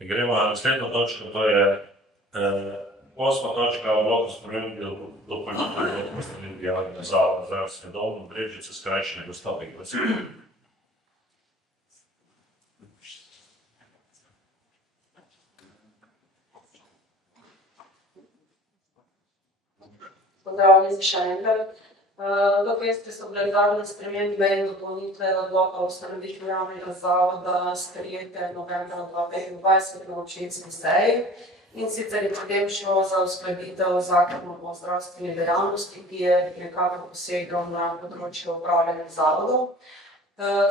Gremo na naslednjo točko, to je 8. točka odlok o spremembi dopolnitve postavitve javnega zavoda zdravstvene dom Brežice skrajšanega dostopnega glasi. Pozdravljeni še enkrat. V Pestri so bile zadnje spremembe in dopolnitve odloka o ustanovitvi javnega zavoda sprejete novembra 2025 na občinski seji. In sicer je potem šlo za uskladitev zakona o zdravstveni dejavnosti, ki je nekako posegal na področje upravljanja zavodov.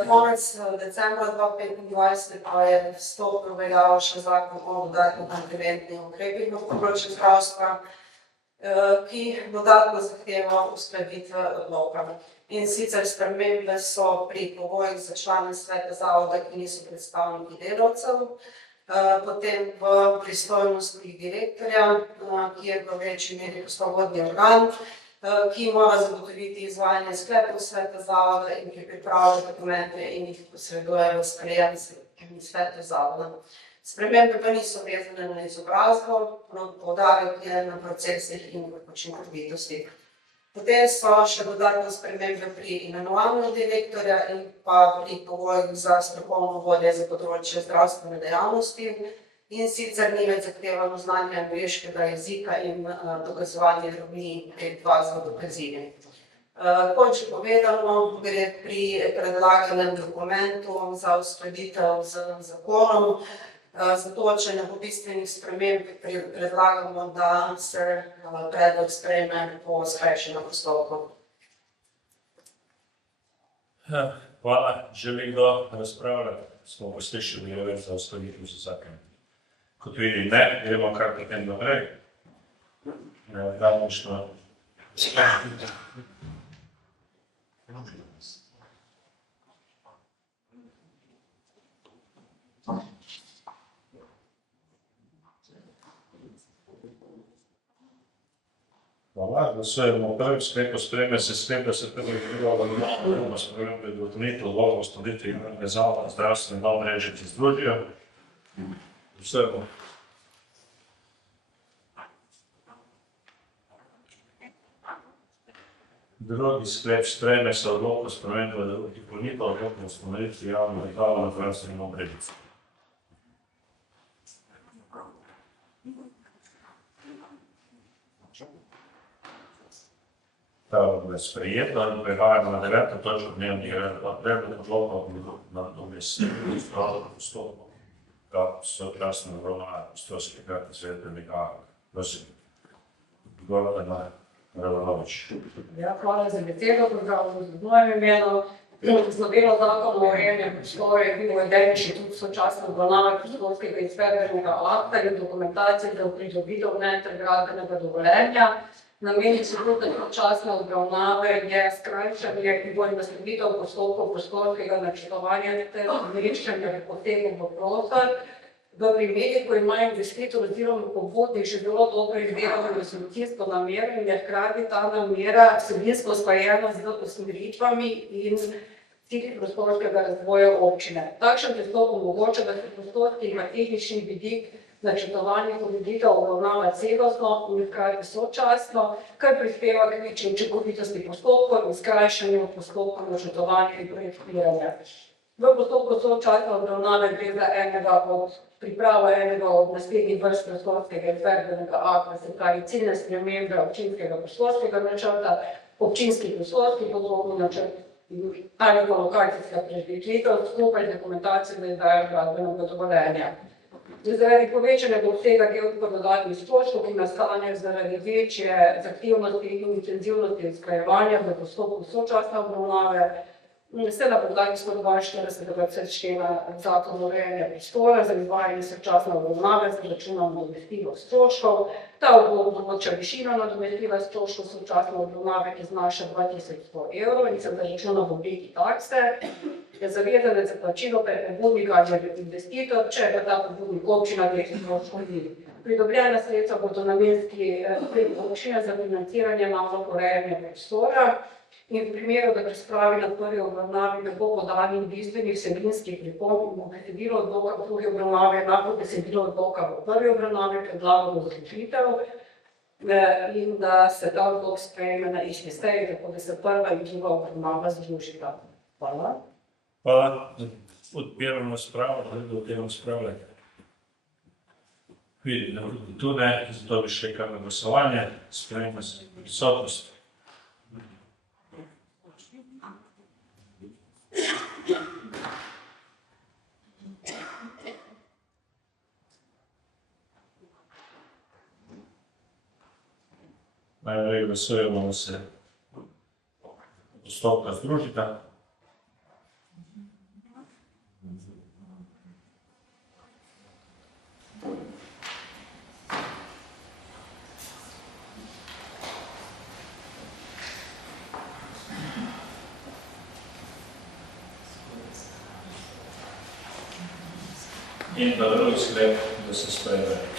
Konec decembra 2025 pa je vstopil v veljavo še zakon o dodatnih interventnih ukrepih na področju zdravstva, ki dodatno zahteva uskladitve odloka. In sicer spremembe so pri pogojih za člane sveta zavoda, ki niso predstavniki delavcev, potem v pristojnosti direktorja, ki je v večji meri poslovodni organ, ki mora zagotoviti izvajanje sklepov sveta zavoda in ki pripravlja dokumente in jih posreduje v sprejem sveta zavoda. Spremembe pa niso vezane na izobrazbo, poudarek je na procesih in učinkovitosti. Potem so še dodatne spremembe pri imenovanju direktorja in pa pri pogojih za strokovno vodje za področje zdravstvene dejavnosti. In sicer ni več zahtevano znanje angleškega jezika in dokazovanje ravni B2 za dokazili. Kot že povedano, gre pri predlaganem dokumentu za uskladitev z zakonom. Zato, če ne bo bistvenih sprememb, predlagamo, da se predlog sprejme po skrajšanem postopku. Hvala. Želi kdo razpravljati? Smo poslušali več za uskladitev z zakonom. Kot vidi, ne, gremo kar potem naprej. Hvala, glasujemo v prvem sklepu, sprejme se sklep, da se prvi vplival na spremembe dopolnitev odloka o ustanovitvi javnega zavoda zdravstvene dom Brežice združijo. Glasujemo. Drugi sklep, sprejme se odlok o spremembe dopolnitev odloka o ustanovitvi javnega zavoda zdravstvene dom Brežice. Ta je sprejeta in prehajamo na 9. točko dnevnega reda. Predlog odloka o nadomestitvi postopkov, ki sočasno obravnavajo prostorski krat svetnega akta. Prosim, Gordana Radovanović. Hvala za besedo, pozdravljam z mojim imenom. Z novelo zakona o urejanju prostora je bil uveden inštitut sočasne obravnave prostorskega izvedbenega akta in dokumentacije za pridobitev ter gradbenega dovoljenja. Namen inštituta sočasne obravnave je skrajšanje in poenostavitev postopkov prostorskega načrtovanja ter umeščanja posegov v prostor. V primerih, ko ima investitor oziroma pobudnik že zelo dobro izdelano investicijsko namero in je hkrati ta namera vsebinsko usklajena z usmeritvami in cilji prostorskega razvoja občine. Takšen pristop omogoča, da se prostorski in tehnični vidik načrtovanje ureditev obravnava celostno in hkrati sočasno, kar prispeva k večji učinkovitosti postopkov in skrajšanju postopkov načrtovanja in projektiranja. V postopku sočasne obravnave gre za pripravo enega od naslednjih vrst prostorskega izvedbenega akta, se pravi ciljne spremembe občinskega prostorskega načrta, občinski prostorski podrobni načrt ali pa lokacijska predviditev skupaj z dokumentacijo za izdajo gradbenega dovoljenja. Zaradi povečanega obsega dodatnih stroškov, ki nastanejo zaradi večje zahtevnosti in intenzivnosti usklajevanja v postopku sočasne obravnave, se na podlagi 142. člena zakona o urejanju prostora za izvajanje sočasne obravnave z izračunom nadomestila stroškov. Ta odlok določa višino nadomestila stroškov sočasne obravnave, ki znaša 2100 evrov in se izračuna v obliki takse. Je zavezanec za plačilo pobudnika ali investitor, če je ta pobudnik občina teh stroškov ni. Pridobljena sredstva bodo namenski prek občine za financiranje nalog urejanja prostora In v primeru, da pri razpravi na prvi obravnavi ne bo podanih bistvenih vsebinskih pripomb, bo besedilo odloka v drugi obravnavi enako besedilo odloka v prvi obravnavi, predlagamo zaključitev in da se ta odlok sprejme na isti seji, tako da se prva in druga obravnava združita. Hvala. Hvala. Odpiram razpravo, da o tem razpravljate. Vidim, da tudi tu ne, zato bi še kar na glasovanje, sprejme se prisotnost. Najprej glasujemo, da se postopka združita. In pa drugi sklep, da se sprejme.